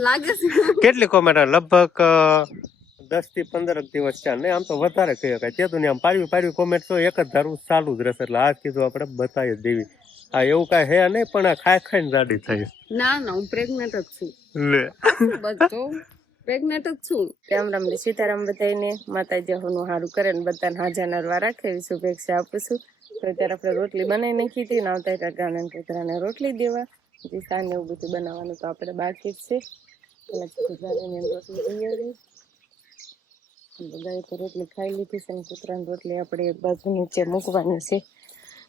લાગે છે કેટલી કોમેન્ટ લગભગ 10 થી 15 દિવસ છે નહીં આમ તો વધારે કહી શકાય તે આમ પાડવી કોમેન્ટ તો એક જ ધારું ચાલુ જ રહેશે એટલે આજ કીધું આપણે બતાવી જ દેવી આ એવું કાંઈ હે નહીં પણ આ ખાઈને જાડી થઈ ના હું પ્રેગ્નેન્ટ જ છું લે બધો પ્રેગ્નેન્ટ જ છું રામ રામ ને સીતારામ બધાને માતાજી હોનું સારું કરે ને બધાને હાજર નરવા રાખે એવી શુભેચ્છા આપું છું તો અત્યારે આપણે રોટલી બનાવી નાખી હતી ને આવતા ગાના કૂતરાને રોટલી દેવા જે સાંજે એવું બધું બનાવવાનું તો આપણે બાકી જ છે પેલા કૂતરાને રોટલી દઈ આવી બધાએ તો રોટલી ખાઈ લીધી છે ને કૂતરાની રોટલી આપણે એક બાજુ નીચે મૂકવાની છે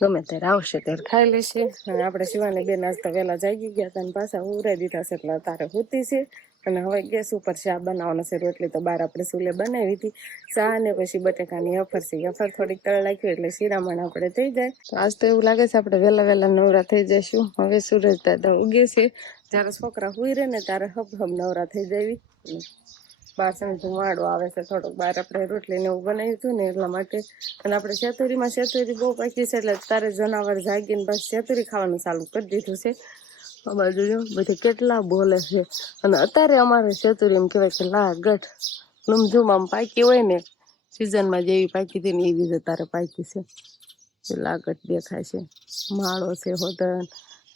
ગમે ત્યારે આવશે ત્યારે ખાઈ લેશે અને આપણે શિવાની બેન આજ તો વહેલા જાગી ગયા હતા અને પાછા ઉરાઈ દીધા છે એટલે તારે હુતી છે અને હવે ગેસ ઉપર ચા બનાવવાનો છે રોટલી તો બહાર આપણે ચૂલે બનાવી હતી ચા ને પછી બટેકાની અફર છે અફર થોડીક તળ નાખ્યું એટલે શિરામણ આપણે થઈ જાય તો આજ તો એવું લાગે છે આપણે વહેલા નવરા થઈ જઈશું હવે સૂરજ દાદા ઉગે છે જ્યારે છોકરા હુઈ રહે ને ત્યારે હબ નવરા થઈ જવી બહાર ધુમાડો આવે છે થોડોક બહાર આપણે રોટલી ને એવું બનાવ્યું હતું ને એટલા માટે અને આપણે શેતુરી બહુ પાકી છે એટલે તારે જનાવર જાગીને બસ શેતુરી ખાવાનું ચાલુ કરી દીધું છે આ બાજુ જો બધું કેટલા બોલે છે અને અત્યારે અમારે શેતુરી એમ કહેવાય કે લાગટ લમઝુમ આમ પાકી હોય ને સિઝનમાં જેવી પાકી હતી ને એવી જ અત્યારે પાકી છે લાગટ દેખાય છે માળો છે હોદન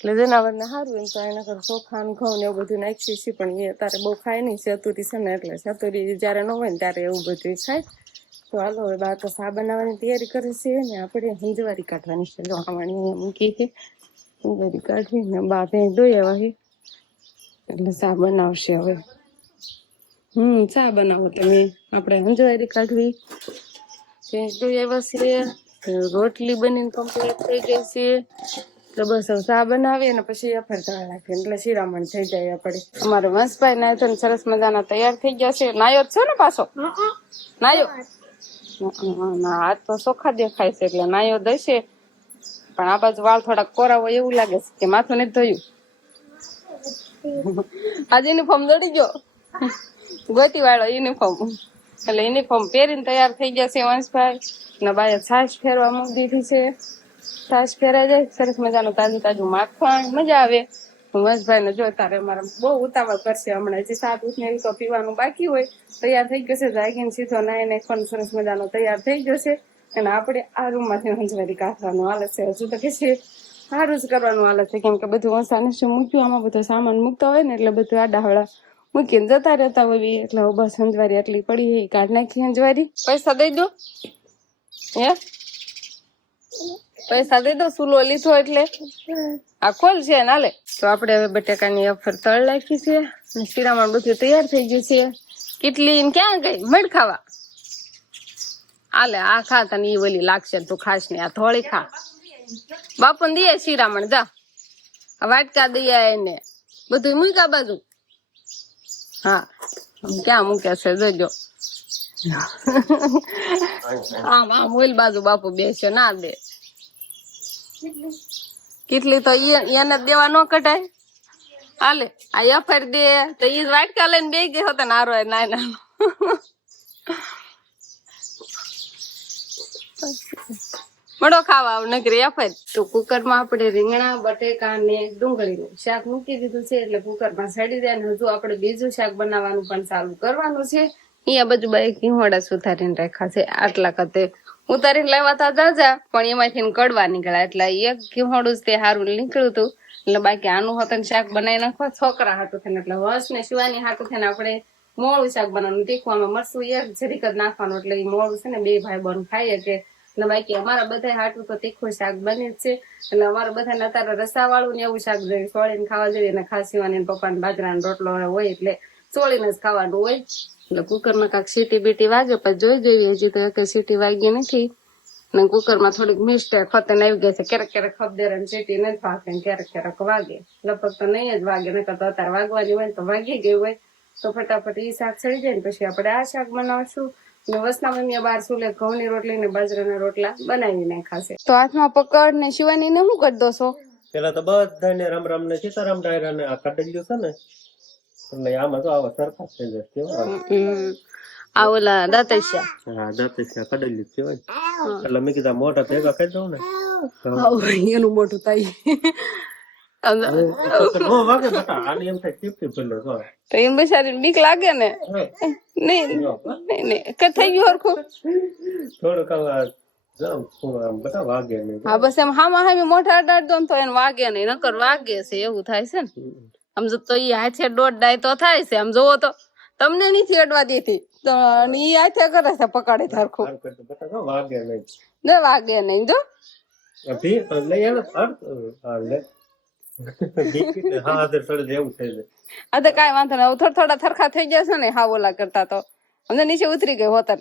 એટલે જનાવરને સારું એમ તો એના કર ચોખા ને ઘઉં ને એવું બધું નાખીએ છીએ પણ એ અત્યારે બહુ ખાય નહીં શેતુરી છે ને એટલે શેતુરી જ્યારે ન હોય ને ત્યારે એવું બધું ખાય તો હાલો હવે બા તો શા બનાવવાની તૈયારી કરે છે ને આપણે હંજવારી કાઢવાની છે જો ખાવાની મૂકી છે હંજવારી કાઢી ને બા ભેં દોઈ આવ્યા એટલે શા બનાવશે હવે શા બનાવો તમે આપણે હંજવારી કાઢવી ભેંસ દોઈ આવ્યા છે રોટલી બનીને કમ્પ્લીટ થઈ ગઈ છે તો બસ હવે ચા બનાવીએ ને પછી અફર તળ નાખીએ એટલે શિરામણ થઈ જાય આપણે અમારે વંશભાઈ નાય તો સરસ મજાના તૈયાર થઈ ગયા છે નાયો જ છે ને પાછો નાયો ના હાથ તો ચોખ્ખા દેખાય છે એટલે નાયો દઈશે પણ આ બાજુ વાળ થોડાક કોરા હોય એવું લાગે છે કે માથું નથી ધોયું આજે યુનિફોર્મ દડી ગયો ગોતી વાળો યુનિફોર્મ એટલે યુનિફોર્મ પહેરીને તૈયાર થઈ ગયા છે વંશભાઈ ને બાય છાશ ફેરવા મૂકી દીધી છે છાશ ફેરાઈ જાય સરસ મજાનું તાજું માખણ મજા આવે વંશભાઈ ને જો તારે મારે બહુ ઉતાવળ કરશે હમણાં જે 7 ઉઠને તો પીવાનું બાકી હોય તૈયાર થઈ ગયો છે જાગીને સીધો નાય નાખવાનું સરસ મજાનો તૈયાર થઈ જશે અને આપણે આ રૂમ માંથી હંજવારી કાઢવાનું હાલત છે હજુ તો કે છે સારું જ કરવાનું હાલત છે કેમ કે બધું વંશાને શું મૂક્યું આમાં બધો સામાન મૂકતા હોય ને એટલે બધું આડાહળા મૂકીને જતા રહેતા હોય એટલે બસ હંજવારી આટલી પડી કાઢ નાખી હંજવારી પૈસા દઈ દો હે પૈસા દઈ દો સુલો લીધો એટલે આ ખોલ છે ને હાલે તો આપણે હવે બટેકાની અફર તળ નાખી છે શિરામણ બધું તૈયાર થઈ ગયું છે કેટલી ક્યાં ગઈ મડ ખાવા હાલે આ ખા તને ઈ ઓલી લાગશે તું ખાસ ને આ થોડી ખા બાપુ દઈએ શિરામણ જા આ વાટકા દઈએ એને બધું મૂકા બાજુ હા ક્યાં મૂકે છે જોજો આમ ઓલ બાજુ બાપુ બેસ્યો ના દે કેટલી તો એને દેવા ન કટાય હાલે આ અફર દે તો ઈ વાટકા લઈને બે ગઈ હોતા નારો ના મળો ખાવા નગરી અફર તો કુકરમાં આપણે રીંગણા બટેકા ને ડુંગળીનું શાક મૂકી દીધું છે એટલે કુકરમાં સડી જાય ને હજુ આપણે બીજું શાક બનાવવાનું પણ ચાલુ કરવાનું છે અહીંયા બાજુ બે ઘીહોડા સુધારીને રાખ્યા છે આટલા કતે ઉતારીને લેવાતા જાજા પણ એમાંથી કડવા નીકળ્યા એટલે એક ઘીહોડું જ તે સારું નીકળ્યું હતું એટલે બાકી આનું હતું શાક બનાવી નાખવા છોકરા હાટું થઈને એટલે વસ ને શિવાની હાટું થઈને આપણે મોળું શાક બનાવવાનું તીખવામાં મરચું એક જરીક જ નાખવાનું એટલે એ મોળું છે ને બે ભાઈ બહેન ખાઈએ કે એટલે બાકી અમારા બધા હાટું તો તીખું શાક બને જ છે એટલે અમારા બધાને અત્યારે રસા વાળું ને એવું શાક જોઈએ સોળીને ખાવા જોઈએ અને ખાસ શિવાની પપ્પાને બાજરાનો રોટલો હોય એટલે ચોળીને જ ખાવાનું હોય એટલે કુકરમાં કાંક સીટી બીટી વાગે પછી જોઈ હજી તો એક સીટી વાગી નથી ને કુકરમાં થોડીક મિસ્ટેક ખતન આવી ગઈ છે ક્યારેક ખબદેર સીટી નથી વાગે ક્યારેક વાગે લગભગ તો નહીં જ વાગે નકર તો અત્યારે વાગવાની હોય તો વાગી ગઈ હોય તો ફટાફટ ઈ શાક સડી જાય ને પછી આપણે આ શાક બનાવશું ને વસના મમ્મીએ બાર સુલે ઘઉંની રોટલી ને બાજરાના રોટલા બનાવી નાખાશે તો હાથમાં પકડ ને શિવાની ને શું કરી દો છો પેલા તો બધાને રામ ને સીતારામ ડાયરા ને આ કડલ્યું છે ને એટલે આમાં તો આવા સરખા થઈ જાય કેવું આ ઓલા દાતૈયા હા દાતૈયા કડલ્યું કેવાય એટલે મેં કીધા મોટા ભેગા ખાઈ દઉં ને એનું મોટું થાય નો વાગે બેટા આની એમ થાય ચીપટી પેલો તો તો એમ બિચારીને બીક લાગે ને નહીં નહીં કે થઈ ગયું હરખું થોડુંક બધા વાગે નહીં હા બસ એમ હામાં હામી મોઢા અડાડ દો ને તો એને વાગે નહીં નકર વાગે છે એવું થાય છે ને આમ જો તો ઈ હાથે દોઢ ડાય તો થાય છે આમ જોવો તો તમને નથી અડવા દેતી તો ઈ હાથે કરે છે પકડે હરખું બેટા વાગે નહીં ને વાગે નહીં જો અભી લઈ આવે હા લે હા થોડું એવું થઈ જાય આ તો કાંઈ વાંધો નહીં હવે થોડા થરખા થઈ જશે ને હા ઓલા કરતા તો અમને નીચે ઉતરી ગઈ હોતર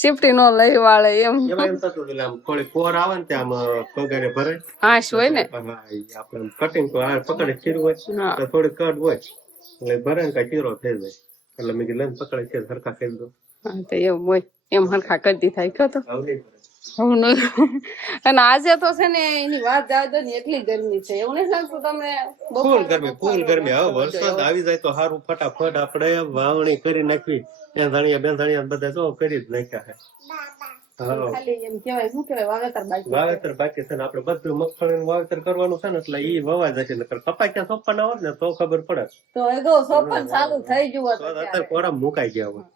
શિફ્ટી નો લઈ વાળે એમ એમ થતું એટલે આમ થોડી કોર આવે ને ત્યાં પગારે ભરે હાશ હોય ને આપણે કટિંગ પકડે ચીરું હોય તો થોડી કટ હોય એટલે ભરે ને કઈ ચીરો થઈ જાય એટલે મેં કીધું પકડે છે સરખા કરી દો હા તો એવું હોય એમ હરખા કરતી થાય કહો તો આવું નહીં અને આજે તો છે ને એની વાત જાવ દો ને એટલી ગરમી છે એવું નહીં લાગતું તમને ફૂલ ગરમી હવે વરસાદ આવી જાય તો સારું ફટાફટ આપણે વાવણી કરી નાખવી ધણિયા બે ધણિયા બધા તો કરી જ નાખ્યા છે ખાલી એમ કેવાય શું કેવાય વાવેતર બાકી છે ને આપડે બધું મગફળીનું વાવેતર કરવાનું છે ને એટલે ઈ વવાય જશે નકર કપાક્યા સોંપવાના હોત ને તો ખબર પડે તો એ તો સોપન ચાલુ થઈ ગયું અત્યારે કોરા મુકાઈ ગયા હોય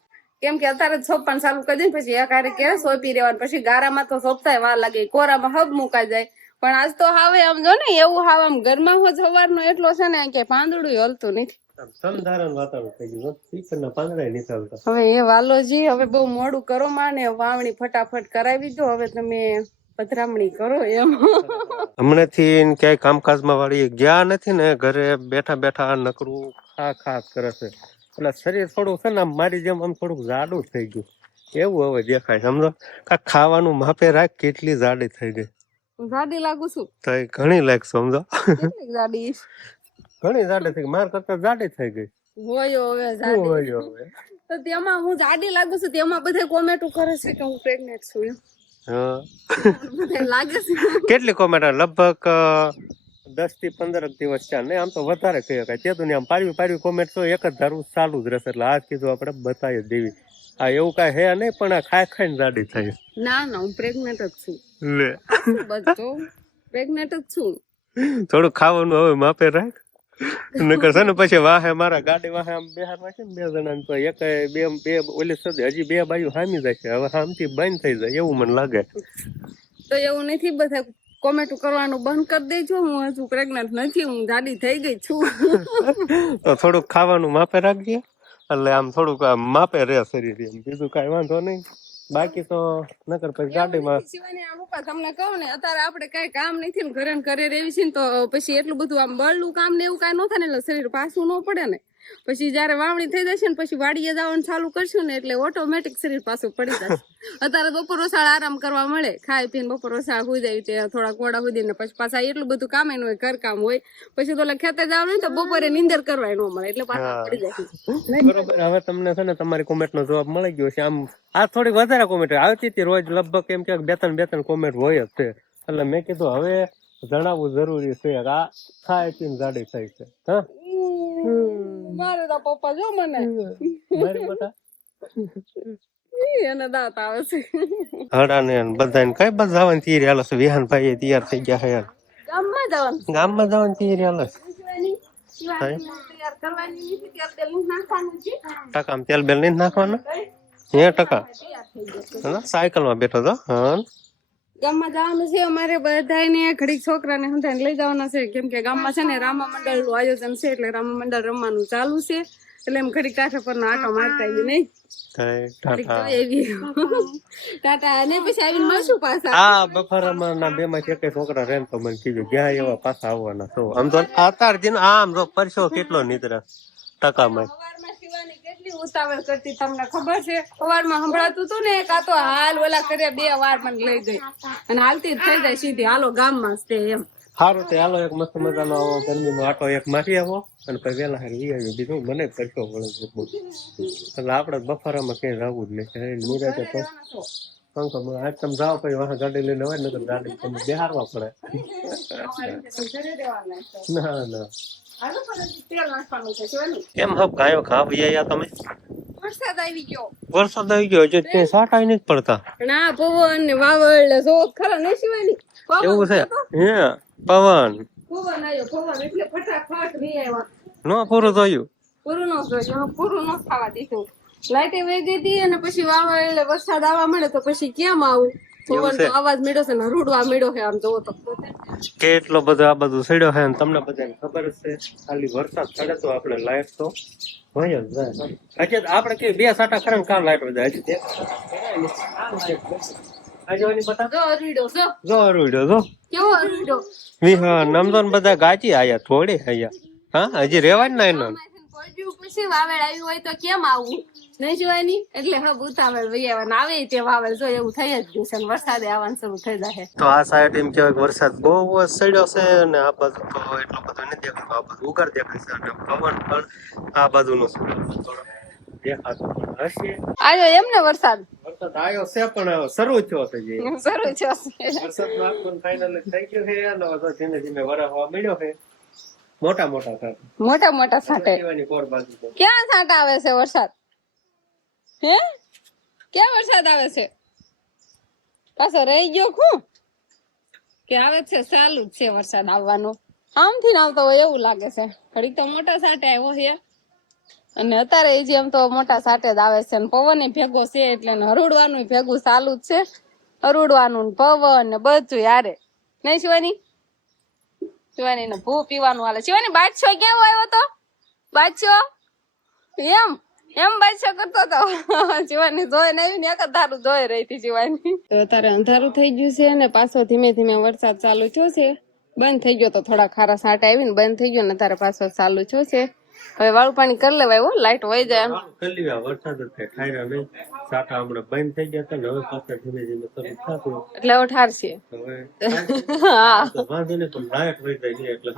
કેમ કે અત્યારે સોપન ચાલુ કરી દે પછી એક હારે કે સોંપી રહેવાનું પછી ગારામાં તો સોંપતાય વાર લાગે કોરામાં હબ મુકાઈ જાય પણ આજ તો હવે આમ જો ને એવું હાવ આમ ઘરમાં હો સવારનો એટલો છે ને કે પાંદડું હલતું નથી સમધારણ વાતાવરણ થઈ ગયું પીકરના પાંદડા નથી ચાલતા હવે એ વાલોજી હવે બહુ મોડું કરો માં ને વાવણી ફટાફટ કરાવી દો હવે તમે પધરામણી કરો એમ હમણાંથી ક્યાંય કામકાજમાં વાળી ગયા નથી ને ઘરે બેઠા બેઠા નકરું ખા કરે છે એટલે શરીર થોડું છે ને મારી જેમ આમ થોડુંક જાડું થઈ ગયું એવું હવે દેખાય સમજો કા ખાવાનું માપે રાખ કેટલી જાડી થઈ ગઈ જાડી લાગુ છું તો ઘણી લાગ સમજો કેટલી જાડી ઘણી જાડી થઈ ગઈ માર કરતા જાડી થઈ ગઈ હોય હવે જાડી તો તેમાં હું જાડી લાગુ છું તેમાં બધા કોમેન્ટો કરે છે કે હું પ્રેગ્નેન્ટ છું લાગે છે કેટલી કોમેન્ટ લગભગ 10 થી 15 દિવસ છે ને આમ તો વધારે કહી શકાય તે આમ પારવી કોમેન્ટ તો એક જ ધારું ચાલુ જ રહેશે એટલે આજ કીધું આપણે બતાવી દેવી આ એવું કઈ હે નહીં પણ આ ખાઈને જાડી થાય ના હું પ્રેગ્નેન્ટ જ છું લે બધું પ્રેગ્નેન્ટ જ છું થોડું ખાવાનું હવે માપે રાખ નકર છે ને પછી વાહે મારા ગાડી વાહે આમ બેહારવા છે ને 2 જણા તો એક બે ઓલી સદી હજી 2 બાજુ હામી જાય છે હવે હામથી બંધ થઈ જાય એવું મને લાગે તો એવું નથી બધા કોમેન્ટ કરવાનું બંધ કરી દેજો હું હજુ પ્રેગ્નન્ટ નથી હું જાડી થઈ ગઈ છું તો થોડુંક ખાવાનું માપે રાખજે એટલે આમ થોડુંક માપે રહે શરીર એમ બીજું કઈ વાંધો નહીં બાકી તો નકર પછી ગાડીમાં તમને કહું ને અત્યારે આપણે કઈ કામ નથી ને ઘરે ઘરે રહેવી છે ને તો પછી એટલું બધું આમ બળનું કામ ને એવું કઈ ન થાય ને એટલે શરીર પાછું ન પડે ને પછી જયારે વાવણી થઈ જશે ને પછી વાડીએ જવાનું ચાલુ કરશું ને એટલે ઓટોમેટિક શરીર પાછું પડી જશે અત્યારે બપોર ઓસાળ આરામ કરવા મળે ખાઈ પીને બપોર ઓસાળ હોઈ જાય થોડા કોડા હોઈ ને પછી પાછા એટલું બધું કામ એનું હોય ઘર કામ હોય પછી તો ખેતર જવાનું હોય તો બપોરે નીંદર કરવા ન મળે એટલે પાછા પડી જાય બરોબર હવે તમને છે ને તમારી કોમેન્ટ નો જવાબ મળી ગયો છે આમ આ થોડીક વધારે કોમેન્ટ આવતી હતી રોજ લગભગ એમ કે બે ત્રણ કોમેન્ટ હોય જ છે એટલે મેં કીધું હવે જણાવવું જરૂરી છે આ ખાય પીને જાડી થાય છે હા મારે તો પપ્પા જો મને મારી બેટા એને દાંત આવે છે હડાને બધાને કઈ બસ જવાની તૈયારી હાલે છે વિહાન ભાઈ તૈયાર થઈ ગયા છે ગામમાં જવાની તૈયારી હાલે છે ટકા તેલ બેલ નહીં નાખવાનું 1% સાયકલ માં બેઠો તો હા ગામમાં જવાનું છે અમારે બધાને ઘડીક છોકરાને હંધાને લઈ જવાના છે કેમ કે ગામમાં છે ને રામા મંડળ નું આયોજન છે એટલે રામા મંડળ રમવાનું ચાલુ છે એટલે એમ ઘડીક કાંઠા પર નો આટો મારતા આવી નહીં ટાટા ને પછી આવીને મળશું પાછા આ બફારામાં ના 2 માંથી એક છોકરા રેન તો મને કીધું ગયા એવા પાછા આવવાના તો આમ તો અત્યાર દિન આમ જો પરસો કેટલો નીતરા ટકામાં શિવાની કેટલી ઉતાવળ કરતી તમને ખબર છે સવારમાં સંભળાતું હતું ને કાં તો હાલ ઓલા કરે 2 વાર મને લઈ ગઈ અને હાલતી જ થઈ જાય સીધી હાલો ગામમાં જ એમ સારું તે હાલો એક મસ્ત મજાનો આવો ગરમીનો આટો એક મારી આવો અને પછી વેલા હારી લઈ આવ્યો બીજું મને પરસો પડે એટલે આપડે બફારામાં ક્યાંય જવું જ નહીં નિરાતે તો પંખો આજ તમે જાઓ પછી વાહ ગાડી લઈને હોય ને તો ગાડી તમે બેહારવા પડે ના કેમ હબ ગાયો ખાવ તમે વરસાદ આવી ગયો. વરસાદ આવી ગયો છે તે સાટા નથી પડતા. ના પવન ને વાવળ ને જો ખરા નહીં શિવાની. એવું છે હે પવન પવન આવ્યો પવન એટલે ફટાફટ વી આવ્યા. નો પૂરું થયું. પૂરું ન જોયું પૂરું ન થવા દીધું. લાઈટે વહી ગઈ હતી અને પછી વાવળ એટલે વરસાદ આવવા મળે તો પછી કેમ આવું પવન તો અવાજ મળ્યો છે ને રૂડવા મળ્યો છે આમ જોવો તો કેટલો બધો આ બધું સડ્યો છે ને તમને બધાને ખબર જ છે. ખાલી વરસાદ પડે તો આપણે લાઈટ તો હોય જ જાય. હજી આપણે કે બે સાટા ખરા ને કામ લાઈટ વધારે હજી આજે બતા જો અરીડો જો જો અરુડ્યો જો કેવો અરીડો વિહા નમદોન બધા ગાચી આયા થોડી આયા હા હજી રેવાય ને એનો પડ્યું પછી વાવેળ આવ્યું હોય તો કેમ આવું નહીં જોવાની એટલે હબ ઉતાવળ વૈયાવન આવે તે વાવેળ જો એવું થઈ જ ગયું છે ને વરસાદે આવવાનું શરૂ થઈ જાય. તો આ સાઈડ એમ કહેવાય કે વરસાદ બહુ જ સડ્યો છે અને આ બાજુ તો એટલો બધો નથી દેખાતો. આ બાજુ ઉગાર દેખાય છે અને પવન પણ આ બાજુનો થોડો દેખાતો પણ હશે. આવ્યો એમ ને વરસાદ વરસાદ આવ્યો છે પણ શરૂ થયો છે જે શરૂ છે વરસાદ નું ફાઇનલ થઈ ગયું છે અને હવે ધીમે ધીમે વરસવા મળ્યો છે. મોટા મોટા થાય મોટા મોટા છાંટે. પીવાની કોર બાજુ તો ક્યાં છાંટા આવે છે વરસાદ હે ક્યાં વરસાદ આવે છે પાછો રહી ગયો ખું કે આવે છે ચાલુ જ છે વરસાદ આવવાનો આમથી ને આવતો હોય એવું લાગે છે. ઘડીક તો મોટા છાંટે આવ્યો છે અને અત્યારે એ જેમ તો મોટા છાંટે જ આવે છે ને પવન ભેગો છે એટલે હરુડવાનું ભેગું ચાલુ જ છે. હરુડવાનું પવન ને બધું યારે નહીં શિવાની શિવાની ને ભૂ પીવાનું હાલે. શિવાની બાદશો કેવો આવ્યો તો બાદશો એમ બાદશો કરતો તો શિવાની જોઈ ને આવી ને એક જ ધારું જોઈ રહી હતી શિવાની. તો અત્યારે અંધારું થઈ ગયું છે ને પાછો ધીમે ધીમે વરસાદ ચાલુ થયો છે. બંધ થઈ ગયો તો થોડા ખારા છાંટા આવી ને બંધ થઈ ગયો ને અત્યારે પાછો ચાલુ થયો છે. હવે વાળું પાણી કરી લેવાય હો લાઈટ વહી જાય કરી વરસાદ જ થાય ઠાયરા નહીં સાટા હમણાં બંધ થઈ ગયા હતા ને હવે પાછા ધીમે ધીમે શરૂ થતું એટલે હવે ઠારશે. હવે હા વાંધો નહીં પણ લાઈટ વહી જાય એટલે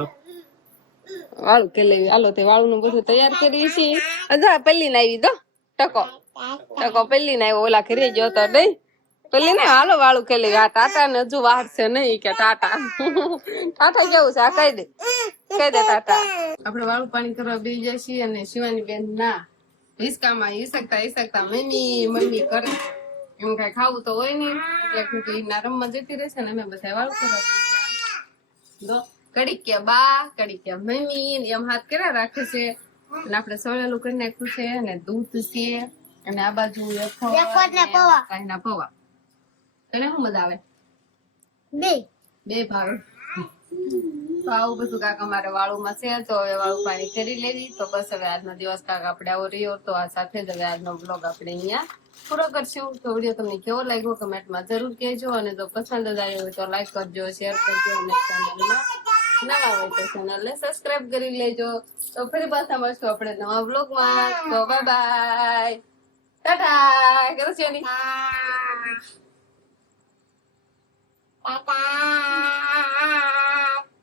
વાળું કે લેવી હાલો તે વાળું નું બધું તૈયાર કરીએ છીએ. અધા પેલી ને આવી દો ટકો પેલી ને આવ્યો ઓલા ઘરે ગયો તો નહીં પેલી ને હાલો વાળું કે લેવી. આ ટાટા ને હજુ વાર છે નહીં કે ટાટા કેવું છે આ કહી દે ટાટા. આપડે વાળું પાણી કરવા બેસી જાય છીએ અને શિવાની બેન ના હિસકામાં હિસકતા મમ્મી કરે એમ કઈ ખાવું તો હોય નહીં એટલે ના રમવા જતી રહેશે ને અમે બધા વાળું કરવા દો. કડીક કે બા કડીક કે મમ્મી એમ હાથ કર્યા રાખે છે અને આપડે સોળેલું કરી નાખ્યું છે અને દૂધ છે અને આ બાજુ પૌવા. તને શું મજા આવે? બે ભાવે. તો આવું બધું કાકા મારે વાળું માં છે. તો હવે વાળું પાણી કરી લેવી. તો બસ હવે આજનો દિવસ કાકા આપણે આવો રહ્યો. તો આ સાથે જ હવે આજનો બ્લોગ આપણે અહીંયા પૂરો કરશું. તો વિડીયો તમને કેવો લાગ્યો કમેન્ટમાં જરૂર કહેજો અને જો પસંદ જ આવ્યો હોય તો લાઈક કરજો, શેર કરજો અને ચેનલમાં નવા હોય તો ચેનલને સબસ્ક્રાઇબ કરી લેજો. તો ફરી પાછા મળશું આપણે નવા બ્લોગમાં. તો બાય બાય ટાટા કરો છો.